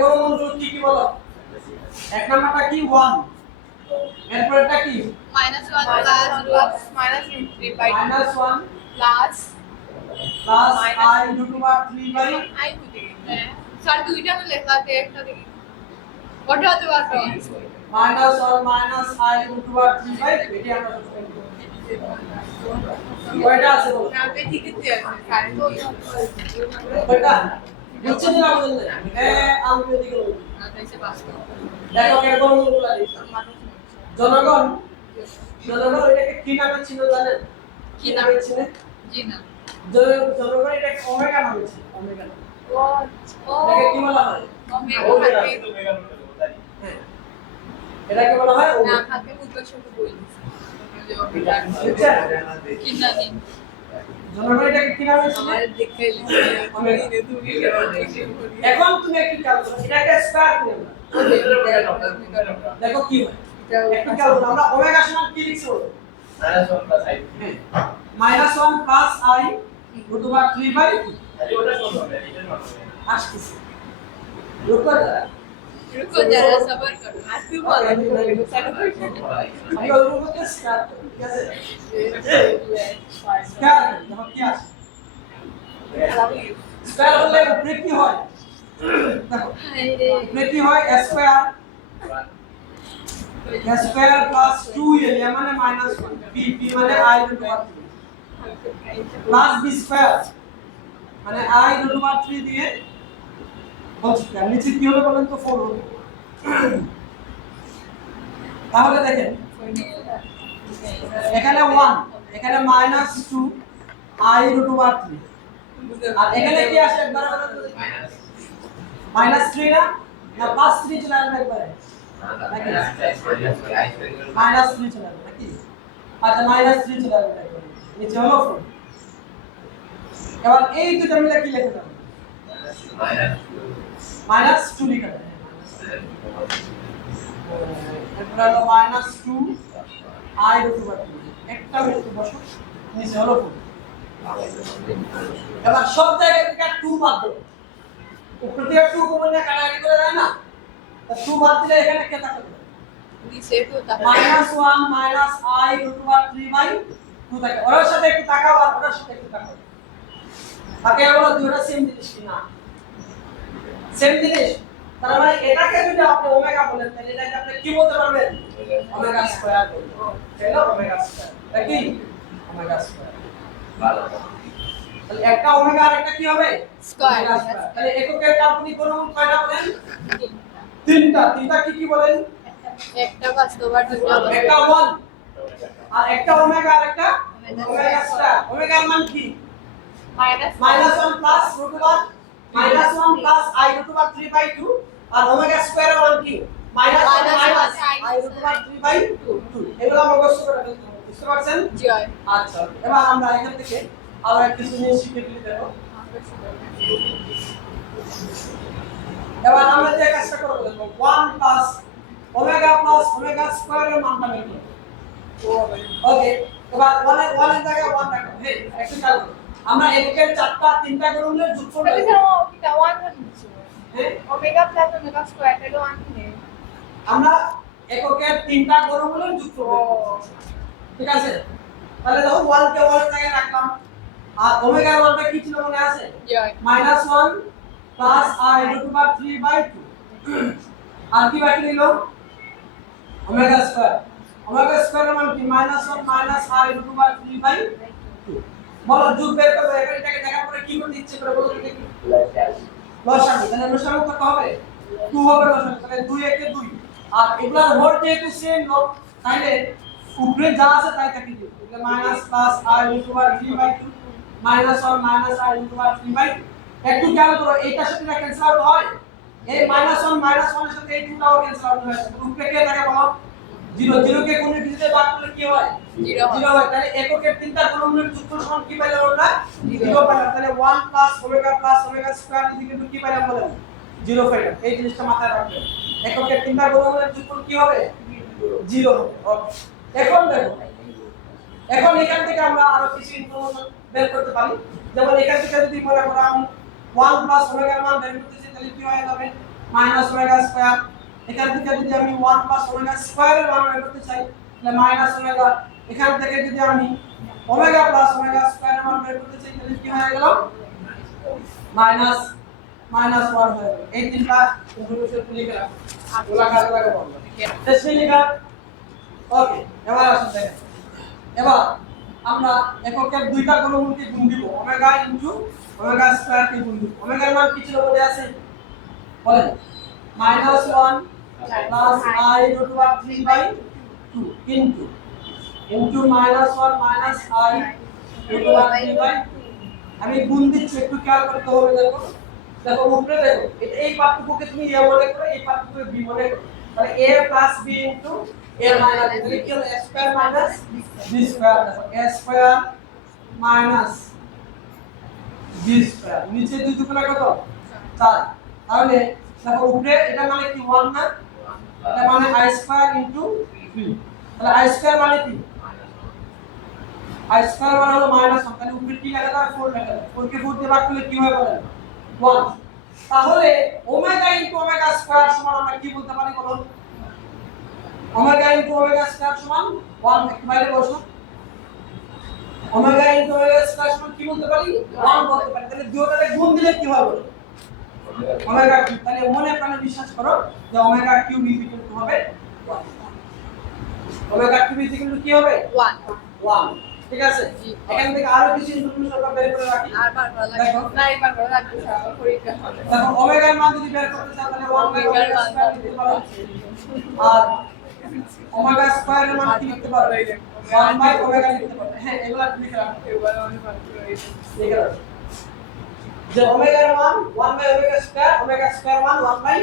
গণমূল কি কি বলো? এক নাম্বারটা কি 1, এরপরটা কি -1 plus -1 plus plus I √3 by I sir দুইটা তো লেখা আছে একটা দেখি ওটা হতে পারবে -1 I √3 বাই এটি আমরা সবসময় করি। কয়টা আছে বলো? আপনি ঠিকই দিয়ে আছে স্যার তো কয়টা বুঝছেন না বলেন না আমি এদিকে বলি এসে পাস করো দেখো কে গণমূলগুলো লিখি জনগণ জনগণ এটাকে কি নামে ছিল জানেন? কি নামে ছিল? জি না জনগণ এটাকে ওমেগা নামে ছিল ওমেগা ও এটাকে কি বলা হয়? ওমেগা হ্যাঁ এটাকে বলা হয় না ওমেগা। হাতে উত্তর শুধু বই বুঝছেন? কি না দিন জনগণ এটাকে কি নামে ছিল? আমার দেখে ওমেগা। এখন তুমি একটু খেয়াল করো এটাকে স্কয়ার করে নাও। দেখো কি হয় একটু খেয়াল করো আমরা ওমেগা সমান কি লিখছি বলো? -1 প্লাস I √3 বাই আসতেছে রুকো যারা रुको जरा सबर करो आतू बोलो আমি ওর মধ্যে স্কয়ার করি ঠিক আছে স্কয়ার দেখো কি আসে স্কয়ার হলে উপরে কি হয় দেখো हाय रे উপরে কি হয় স্কয়ার স্কয়ার প্লাস 2a মানে -1 b মানে I √3 প্লাস b স্কয়ার মানে I √3 দিয়ে বলছি নিচে কি হবে বলেন তো 4 হবে তাহলে দেখেন এখানে 1 এখানে -2 I √3 আর এখানে কি আসে একবার বলেন তো -3 না +3 চলে আসবে একবারে -3 চলে আসবে নাকি আচ্ছা -3 চলে আসবে একবারে নিচে হলো 4 এবার এই দুটো মিলে কি লিখতে হবে -2 লিখতে হবে এরপর হলো -2 I √3 একটা হচ্ছে বসো নিচে হলো 4 এবার সব জায়গা থেকে 2 বাদ দাও উপরে থেকে 2 কমন না কাটাকাটি করে যায় না তো 2 বাদ দিলে এখানে কে থাকবে নিচে তো তা -1 I √3 বাই 2 থাকে ওর সাথে একটু তাকাও আর ওর সাথে একটু তাকাও তাকে বলো দুটো সেম জিনিস কিনা সেম জিনিস তার মানে এটাকে যদি আপনি ওমেগা বলেন তাহলে এটাকে আপনি কি বলতে পারবেন ওমেগা স্কয়ার বলতে তাহলে ওমেগা স্কয়ার নাকি ওমেগা স্কয়ার ভালো তাহলে একটা ওমেগা আর একটা কি হবে স্কয়ার তাহলে এককের কাল্পনিক গণমূল কয়টা বলেন তিনটা কি কি বলেন একটা বাস্তব আর দুটো একটা 1 আর একটা ওমেগা আর একটা ওমেগা স্কয়ার ওমেগার মান কি minus -1 plus √1 -1 plus I √3 by 2 আর ওমেগা স্কয়ারের মান কি -1 I √3 বাই 2 এগুলো আমরা মুখস্থ করে ফেলতে হবে বুঝতে পারছেন জি হয় আচ্ছা এবার আমরা এখান থেকে আবার কিছু জিনিস শিখে ফেলি দেখো এবার আমরা যে কাজটা করব দেখো 1 প্লাস ওমেগা স্কয়ারের মানটা বের করব ওকে এবার 1 এর জায়গায় 1 রাখো হ্যাঁ একটু খেয়াল করো আমরা একের চারটা তিনটা গণমূলের যোগফল তাহলে বের করব কিটা 1 হচ্ছে হ্যাঁ ওমেগা প্লাস ওমেগা স্কয়ার তাহলে 1 নেই আমরা এককের তিনটা গণমূলের যোগফল বের করব ঠিক আছে তাহলে দেখো 1 কে 1 এর জায়গায় রাখলাম আর ওমেগার মানটা কি ছিল মনে আছে জি হয় -1 প্লাস I √3 বাই 2 আর কি বাকি রইল ওমেগা স্কয়ারের মান কি -1 I √3 বাই 2 বলো যোগ বের করবে এটাকে দেখার পরে কি করতে ইচ্ছে করে বলো দেখি লসাগু তাহলে লসাগু কত হবে 2 হবে লসাগু তাহলে 2 একে 2 আর এগুলার হোল যেহেতু সেম লোক তাহলে উপরে যা আছে তাই থাকি দিই তাহলে minus plus I √3 by 2 -1 I √3 by 2 একটু খেয়াল করো এইটার সাথে এটা ক্যান্সেল আউট হয় এই -1 এর সাথে এই দুটাও ক্যান্সেল আউট হয় উপরে কে থাকে বলো 0 কে কোন ডিজিটে ভাগ করলে কি হয় 0 হয় তাহলে এককের তিনটা গণমূলের যোগফল সমান কি পাইলাম আমরা 0 পাইলাম তাহলে 1 প্লাস ওমেগা স্কয়ার ইকুয়াল কি পাইলাম বলেন 0 পাইলাম এই জিনিসটা মাথায় রাখবেন এককের তিনটা গণমূলের যোগফল কি হবে 0 হবে ওকে এখন দেখো এখন এখান থেকে আমরা আরো কিছু ইনফরমেশন বের করতে পারি যেমন এখান থেকে যদি মনে করো আমি 1 প্লাস ওমেগার মান বের করতেছি তাহলে কি হয়ে যাবে মাইনাস ওমেগা স্কয়ার এখান থেকে যদি আমি 1 প্লাস ওমেগা স্কয়ারের মান বের করতে চাই তাহলে মাইনাস ওমেগা এখান থেকে যদি আমি ওমেগা প্লাস ওমেগা স্কয়ারের মান বের করতে চাই তাহলে কি হয়ে গেল মাইনাস 1 হয়ে গেল এই তিনটা ইনফরমেশন লিখে রাখো ওলা কাজে লাগে বলবো টেস্ট লিখা ওকে এবার আসুন দেখেন এবার আমরা এককের দুইটা গুণমূলকে গুণ দিব ওমেগা ইনটু ওমেগা স্কয়ার কে গুণ দিব ওমেগার মান কি ছিল বলে আছে বলেন -1 plus I √3/2 into -1 minus I √3/2 আমি গুণ দিচ্ছি একটু খেয়াল করতে হবে দেখো দেখো উপরে দেখো এটা এই পার্থক্যকে তুমি a মনে করো এই পার্থক্যকে b মনে করো তাহলে a plus b into a minus b কি হলো a square minus b square দেখো a square minus b square নিচে দুই দুগুণা কত 4 তাহলে দেখো উপরে এটা মানে কি 1 না এটা মানে i স্কয়ার ইনটু b তাহলে i স্কয়ার মানে কি i স্কয়ার মানে হলো -1 তাহলে উপরে কি লেখা যায় 4 লেখা যায় 4 কে 4 দিয়ে ভাগ করলে কি হয় বলেন 1 তাহলে ওমেগা ইনটু ওমেগা স্কয়ার সমান আমরা কি বলতে পারি বলুন ওমেগা ইনটু ওমেগা স্কয়ার সমান 1 একটু বাইরে বসো ওমেগা ইনটু ওমেগা স্কয়ার সমান কি বলতে পারি 1 বলতে পারি তাহলে দুটোরে গুণ দিলে কি হবে বলুন ওমেগা কিউব তাহলে মনে প্রাণে বিশ্বাস করো যে ওমেগা কিউব ইকুয়াল টু হবে 1 ওমেগা কিউব ইকুয়াল টু কি হবে 1 ঠিক আছে এখান থেকে আরো কিছু ইনফরমেশন আমরা বের করে রাখি আর বার করা লাগে না এবার করা লাগবে স্যার পরীক্ষা হবে দেখো ওমেগার মান যদি বের করতে চাও তাহলে 1 বাই ওমেগা স্কয়ার লিখতে পারো আর ওমেগা স্কয়ারের মান কি লিখতে পারো 1 বাই ওমেগা লিখতে পারো হ্যাঁ এগুলা লিখে রাখো এবার আমি বার করে লিখে রাখো যে ওমেগার মান 1 বাই ওমেগা স্কয়ার মান 1 বাই